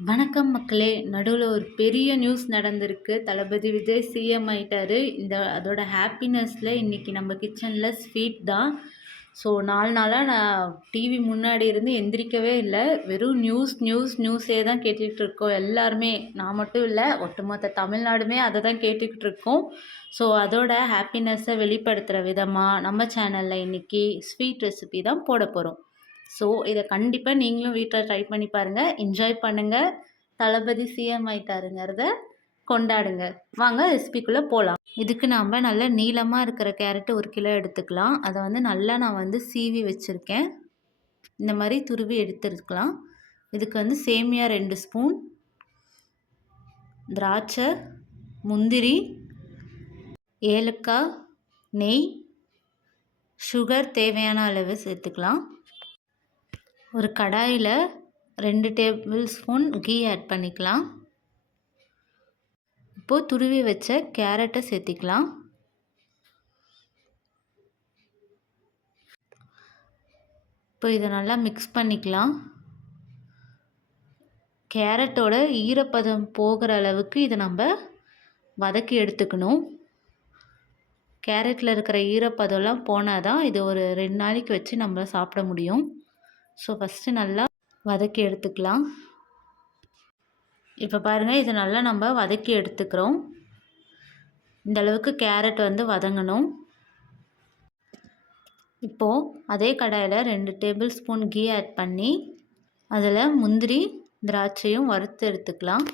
வணக்கம் மக்களே! நடுவுல ஒரு பெரிய நியூஸ் நடந்திருக்கு. தளபதி விஜய் சிஎம் ஆயிட்டாரு. அதோட ஹேப்பினஸ்ல இன்னைக்கு நம்ம கிச்சன்ல ஸ்வீட் தான். ஸோ 4 நாளா நான் டிவி முன்னாடி இருந்து எந்திரிக்கவே இல்ல. வெறும் நியூஸே தான் கேட்டுட்டு இருக்கோம் எல்லாருமே. நான் மட்டும் இல்ல, ஒட்டுமொத்த தமிழ்நாடுமே அத தான் கேட்டுக்கிட்டு இருக்கோம். ஸோ அதோட ஹேப்பினஸ்ஸ வெளிப்படுத்துற விதமா நம்ம சேனல்ல இன்னைக்கு ஸ்வீட் ரெசிபி தான் போடப் போறோம். ஸோ இதை கண்டிப்பாக நீங்களும் வீட்டில் ட்ரை பண்ணி பாருங்கள், என்ஜாய் பண்ணுங்கள். தளபதி சிஎம் ஆயிட்டாருங்கிறத கொண்டாடுங்க. வாங்க ரெசிபிக்குள்ளே போகலாம். இதுக்கு நாம் நல்ல நீளமாக இருக்கிற கேரட்டு 1 கிலோ எடுத்துக்கலாம். அதை நல்லா நான் சீவி வச்சுருக்கேன். இந்த மாதிரி துருவி எடுத்துருக்கலாம். இதுக்கு சேமியா 2 ஸ்பூன், திராட்சை, முந்திரி, ஏலக்காய், நெய், சுகர் தேவையான அளவு சேர்த்துக்கலாம். ஒரு கடாயில் 2 டேபிள் ஸ்பூன் கீ ஆட் பண்ணிக்கலாம். இப்போது துருவி வச்ச கேரட்டை சேர்த்திக்கலாம். இப்போ இதை நல்லா மிக்ஸ் பண்ணிக்கலாம். கேரட்டோட ஈரப்பதம் போகிற அளவுக்கு இதை நம்ம வதக்கி எடுத்துக்கணும். கேரட்டில் இருக்கிற ஈரப்பதம்லாம் போனால் தான் இது ஒரு 2 நாளைக்கு வச்சு நம்ம சாப்பிட முடியும். ஸோ ஃபஸ்ட்டு நல்லா வதக்கி எடுத்துக்கலாம். இப்போ பாருங்கள், இதை நல்லா நம்ம வதக்கி எடுத்துக்கிறோம். இந்த அளவுக்கு கேரட் வதங்கணும். இப்போது அதே கடாயில் 2 டேபிள் ஸ்பூன் கீ ஆட் பண்ணி அதில் முந்திரி, திராட்சையும் வறுத்து எடுத்துக்கலாம்.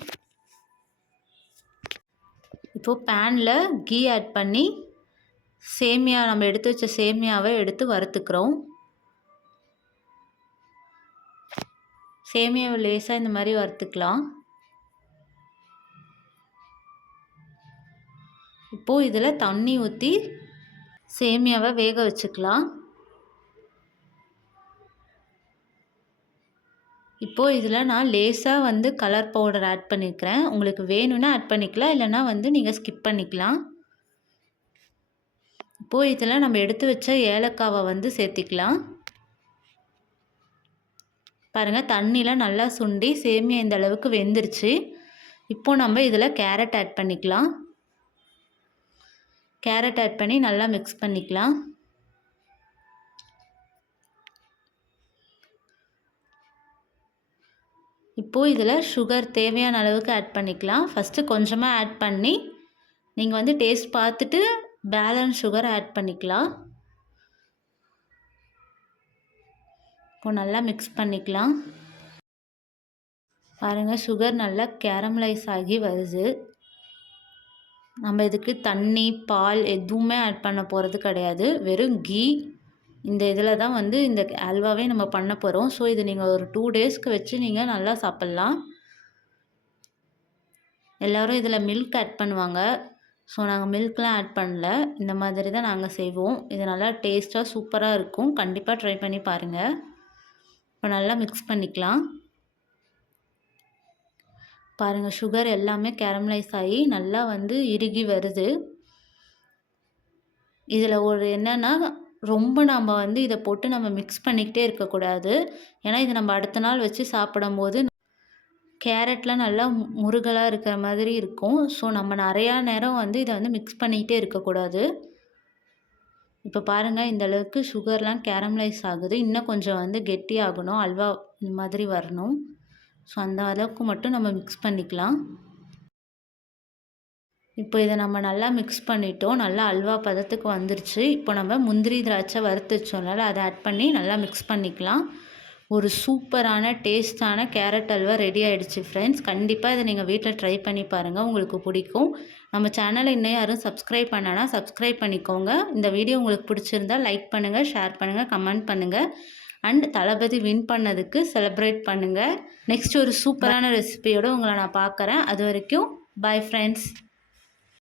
இப்போது பேனில் கீ ஆட் பண்ணி சேமியா, நம்ம எடுத்து வச்ச சேமியாவை எடுத்து வறுத்துக்கிறோம். சேமியாவை லேசாக இந்த மாதிரி வறுத்துக்கலாம். இப்போது இதில் தண்ணி ஊற்றி சேமியாவை வேக வச்சுக்கலாம். இப்போது இதில் நான் லேசாக கலர் பவுடர் ஆட் பண்ணிக்கிறேன். உங்களுக்கு வேணும்னா ஆட் பண்ணிக்கலாம், இல்லைனா நீங்கள் ஸ்கிப் பண்ணிக்கலாம். இப்போது இதில் நம்ம எடுத்து வச்ச ஏலக்காவை சேர்த்திக்கலாம். பாருங்கள், தண்ணியில் நல்லா சுண்டி சேமியா இந்த அளவுக்கு வெந்துருச்சு. இப்போது நம்ம இதில் கேரட் ஆட் பண்ணிக்கலாம். கேரட் ஆட் பண்ணி நல்லா மிக்ஸ் பண்ணிக்கலாம். இப்போது இதில் சுகர் தேவையான அளவுக்கு ஆட் பண்ணிக்கலாம். ஃபஸ்ட்டு கொஞ்சமாக ஆட் பண்ணி நீங்கள் டேஸ்ட் பார்த்துட்டு பேலன்ஸ் சுகர் ஆட் பண்ணிக்கலாம். இப்போ நல்லா மிக்ஸ் பண்ணிக்கலாம். பாருங்கள், சுகர் நல்லா கேரமலைஸ் ஆகி வருது. நம்ம இதுக்கு தண்ணி, பால் எதுவுமே ஆட் பண்ண போகிறது கிடையாது. வெறும் கீ, இந்த இதில் தான் இந்த அல்வாவே நம்ம பண்ண போகிறோம். ஸோ இது நீங்கள் ஒரு 2 டேஸ்க்கு வச்சு நீங்கள் நல்லா சாப்பிட்லாம். எல்லோரும் இதில் மில்க் ஆட் பண்ணுவாங்க. ஸோ நாங்கள் மில்க்லாம் ஆட் பண்ணல. இந்த மாதிரி தான் நாங்கள் செய்வோம். இது நல்லா டேஸ்ட்டாக சூப்பராக இருக்கும். கண்டிப்பாக ட்ரை பண்ணி பாருங்கள். இப்போ நல்லா மிக்ஸ் பண்ணிக்கலாம். பாருங்கள், சுகர் எல்லாமே கேரமலைஸ் ஆகி நல்லா இறுகி வருது. இதில் ஒரு என்னென்னா, ரொம்ப நம்ம இதை போட்டு நம்ம மிக்ஸ் பண்ணிக்கிட்டே இருக்கக்கூடாது. ஏன்னா இது நம்ம அடுத்த நாள் வச்சு சாப்பிடும்போது கேரட்லாம் நல்லா முருகலாக இருக்கிற மாதிரி இருக்கும். ஸோ நம்ம நிறையா நேரம் இதை மிக்ஸ் பண்ணிக்கிட்டே இருக்கக்கூடாது. இப்போ பாருங்கள், இந்த அளவுக்கு சுகர்லாம் கேரமலைஸ் ஆகுது. இன்னும் கொஞ்சம் கெட்டியாகணும், அல்வா இந்த மாதிரி வரணும். ஸோ அந்த அளவுக்கு மட்டும் நம்ம மிக்ஸ் பண்ணிக்கலாம். இப்போ இதை நம்ம நல்லா மிக்ஸ் பண்ணிட்டோம். நல்லா அல்வா பதத்துக்கு வந்துருச்சு. இப்போ நம்ம முந்திரி, திராட்சை வறுத்து வச்சோம்னால அதை ஆட் பண்ணி நல்லா மிக்ஸ் பண்ணிக்கலாம். ஒரு சூப்பரான டேஸ்டான கேரட் அல்வா ரெடி ஆகிடுச்சு ஃப்ரெண்ட்ஸ். கண்டிப்பாக இதை நீங்கள் வீட்டில் ட்ரை பண்ணி பாருங்கள், உங்களுக்கு பிடிக்கும். நம்ம சேனலை இன்னும் யாரும் சப்ஸ்கிரைப் பண்ணனா சப்ஸ்கிரைப் பண்ணிக்கோங்க. இந்த வீடியோ உங்களுக்கு பிடிச்சிருந்தால் லைக் பண்ணுங்கள், ஷேர் பண்ணுங்கள், கமெண்ட் பண்ணுங்கள். அண்ட் தளபதி வின் பண்ணதுக்கு செலிப்ரேட் பண்ணுங்கள். நெக்ஸ்ட் ஒரு சூப்பரான ரெசிபியோடு உங்களை நான் பார்க்குறேன். அது வரைக்கும் பாய் ஃப்ரெண்ட்ஸ்.